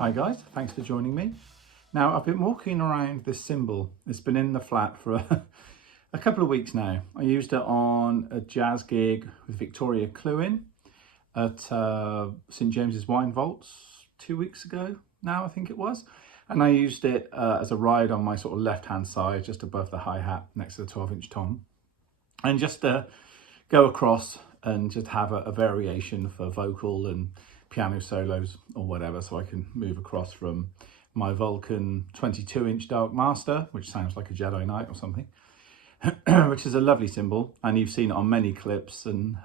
Hi guys, thanks for joining me. Now I've been walking around this cymbal. It's been in the flat for a couple of weeks now. I used it on a jazz gig with Victoria Cluin at St James's Wine Vaults 2 weeks ago now, I think it was. And I used it as a ride on my sort of left hand side, just above the hi-hat next to the 12-inch tom. And just to go across and just have a variation for vocal and piano solos or whatever, so I can move across from my Vulcan 22-inch Dark Master, which sounds like a Jedi Knight or something, which is a lovely cymbal, and you've seen it on many clips and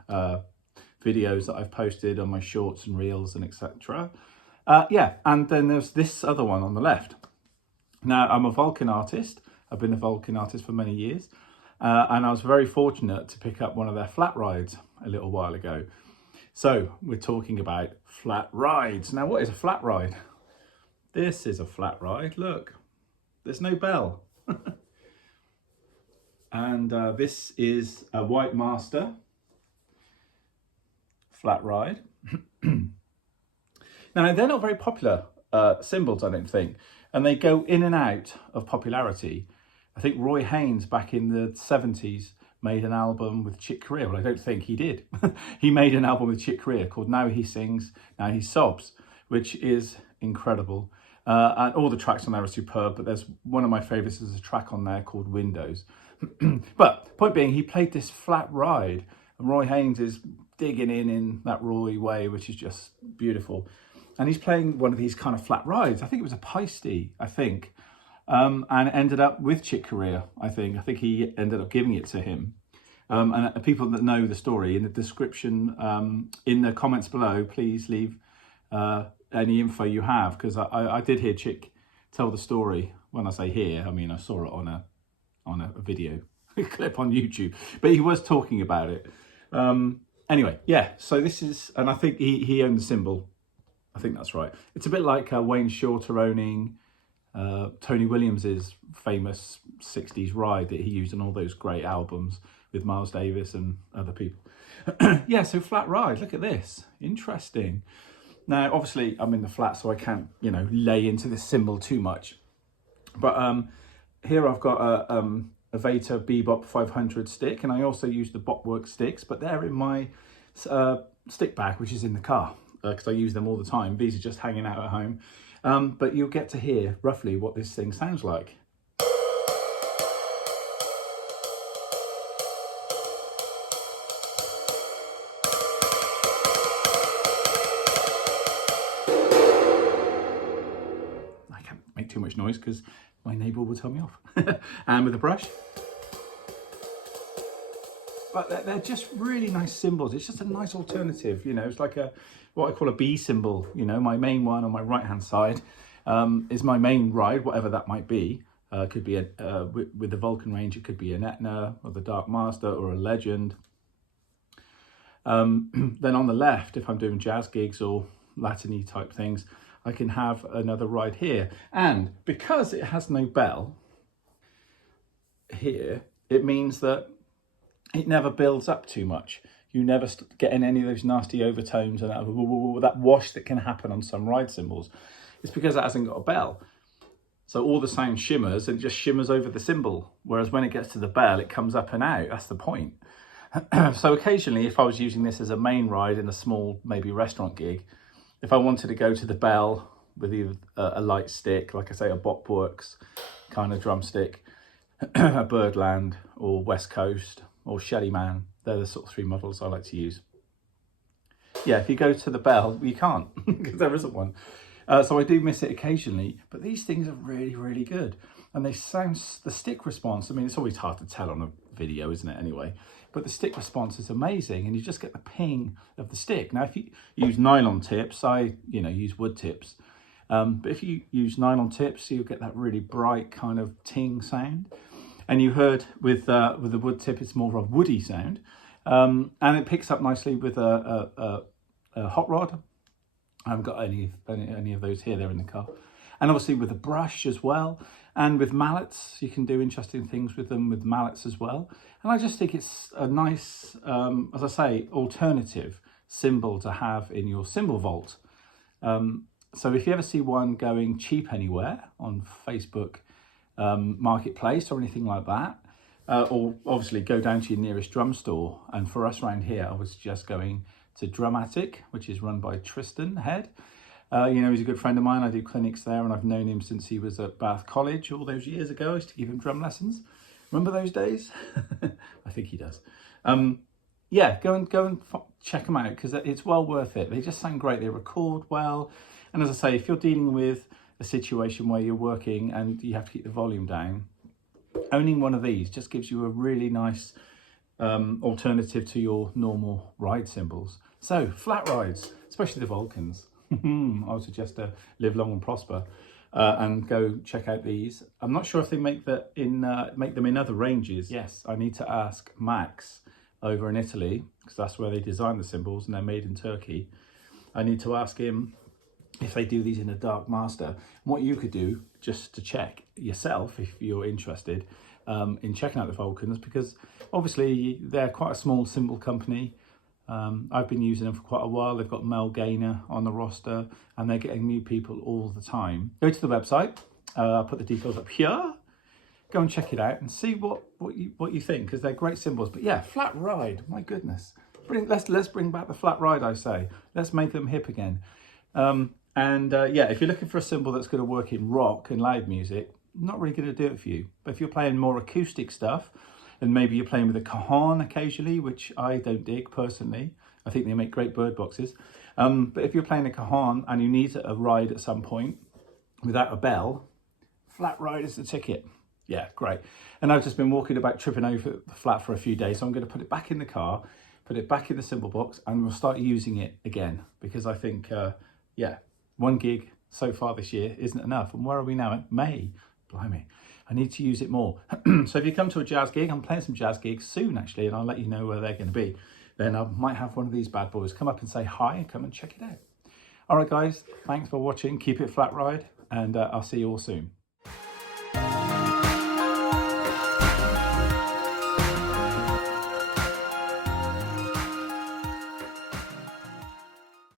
videos that I've posted on my shorts and reels and etc. Yeah, and then there's this other one on the left. Now, I'm a Vulcan artist. I've been a Vulcan artist for many years, and I was very fortunate to pick up one of their flat rides a little while ago. So we're talking about flat rides. Now, what is a flat ride? This is a flat ride. Look, there's no bell. And this is a White Master flat ride. Now, they're not very popular cymbals, I don't think, and they go in and out of popularity. I think Roy Haynes back in the 70s made an album with Chick Corea. Well, I don't think he did. He made an album with Chick Corea called Now He Sings, Now He Sobs, which is incredible. And all the tracks on there are superb, but there's one of my favorites is a track on there called Windows. But point being, he played this flat ride, and Roy Haynes is digging in that Roy way, which is just beautiful. And he's playing one of these kind of flat rides. I think it was a Paiste, I think. And it ended up with Chick Corea, I think. I think he ended up giving it to him. And people that know the story, in the description, in the comments below, please leave any info you have, because I did hear Chick tell the story. When I say hear, I mean I saw it on a video clip on YouTube, but he was talking about it. Anyway, yeah, so this is, and I think he owned the cymbal. I think that's right. It's a bit like Wayne Shorter owning Tony Williams's famous 60s ride that he used in all those great albums with Miles Davis and other people. Yeah, so flat ride, look at this, interesting. Now, obviously I'm in the flat, so I can't, lay into this cymbal too much. But here I've got a Veta Bebop 500 stick, and I also use the Botworks sticks, but they're in my stick bag, which is in the car, because I use them all the time. These are just hanging out at home. But you'll get to hear roughly what this thing sounds like. I can't make too much noise because my neighbour will tell me off. And with a brush. But they're just really nice cymbals. It's just a nice alternative, it's like what I call a B cymbal. My main one on my right hand side is my main ride, whatever that might be. Could be with the Vulcan range, it could be an Etna or the Dark Master or a Legend. Then on the left, if I'm doing jazz gigs or Latin-y type things, I can have another ride here. And because it has no bell here, it means that it never builds up too much. You never get in any of those nasty overtones and that wash that can happen on some ride cymbals. It's because it hasn't got a bell. So all the sound shimmers and just shimmers over the cymbal. Whereas when it gets to the bell, it comes up and out. That's the point. So occasionally, if I was using this as a main ride in a small, maybe restaurant gig, if I wanted to go to the bell with either a light stick, like I say, a Botworks kind of drumstick, a Birdland or West Coast, or Shellyman, they're the sort of three models I like to use. Yeah, if you go to the bell, you can't, because there isn't one. So I do miss it occasionally, but these things are really, really good. And they sound, the stick response, I mean, it's always hard to tell on a video, isn't it, anyway? But the stick response is amazing, and you just get the ping of the stick. Now, if you use nylon tips, I, use wood tips. But if you use nylon tips, you'll get that really bright kind of ting sound. And you heard with the wood tip, it's more of a woody sound, and it picks up nicely with a hot rod. I haven't got any of those here; they're in the car. And obviously with a brush as well, and with mallets, you can do interesting things with them with mallets as well. And I just think it's a nice, as I say, alternative cymbal to have in your cymbal vault. So if you ever see one going cheap anywhere on Facebook Marketplace or anything like that, or obviously go down to your nearest drum store. And for us around here, I would suggest going to Drumatic, which is run by Tristan Head. You know, he's a good friend of mine. I do clinics there, and I've known him since he was at Bath College all those years ago. I used to give him drum lessons. Remember those days? I think he does. Yeah, go and check them out, because it's well worth it. They just sound great. They record well. And as I say, if you're dealing with a situation where you're working and you have to keep the volume down, owning one of these just gives you a really nice alternative to your normal ride cymbals. So flat rides, especially the Vulcans, I would suggest to live long and prosper, and go check out these. I'm not sure if they make them in other ranges. Yes, I need to ask Max over in Italy, because that's where they design the cymbals and they're made in Turkey. I need to ask him if they do these in a Dark Master. And what you could do, just to check yourself if you're interested in checking out the Vulcans, because obviously they're quite a small cymbal company. I've been using them for quite a while. They've got Mel Gaynor on the roster, and they're getting new people all the time. Go to the website. I'll put the details up here. Go and check it out and see what you think, because they're great cymbals. But yeah, flat ride, my goodness. Let's bring back the flat ride, I say. Let's make them hip again. Yeah, if you're looking for a cymbal that's going to work in rock and loud music, not really going to do it for you. But if you're playing more acoustic stuff, and maybe you're playing with a cajon occasionally, which I don't dig personally. I think they make great bird boxes. But if you're playing a cajon and you need a ride at some point without a bell, flat ride is the ticket. Yeah, great. And I've just been walking about, tripping over the flat for a few days. So I'm going to put it back in the car, put it back in the cymbal box, and we'll start using it again. Because I think, yeah, 1 gig so far this year isn't enough. And where are we now? May. Blimey. I need to use it more. So if you come to a jazz gig, I'm playing some jazz gigs soon actually, and I'll let you know where they're going to be. Then I might have one of these bad boys come up and say hi and come and check it out. All right, guys, thanks for watching. Keep it flat ride, and I'll see you all soon.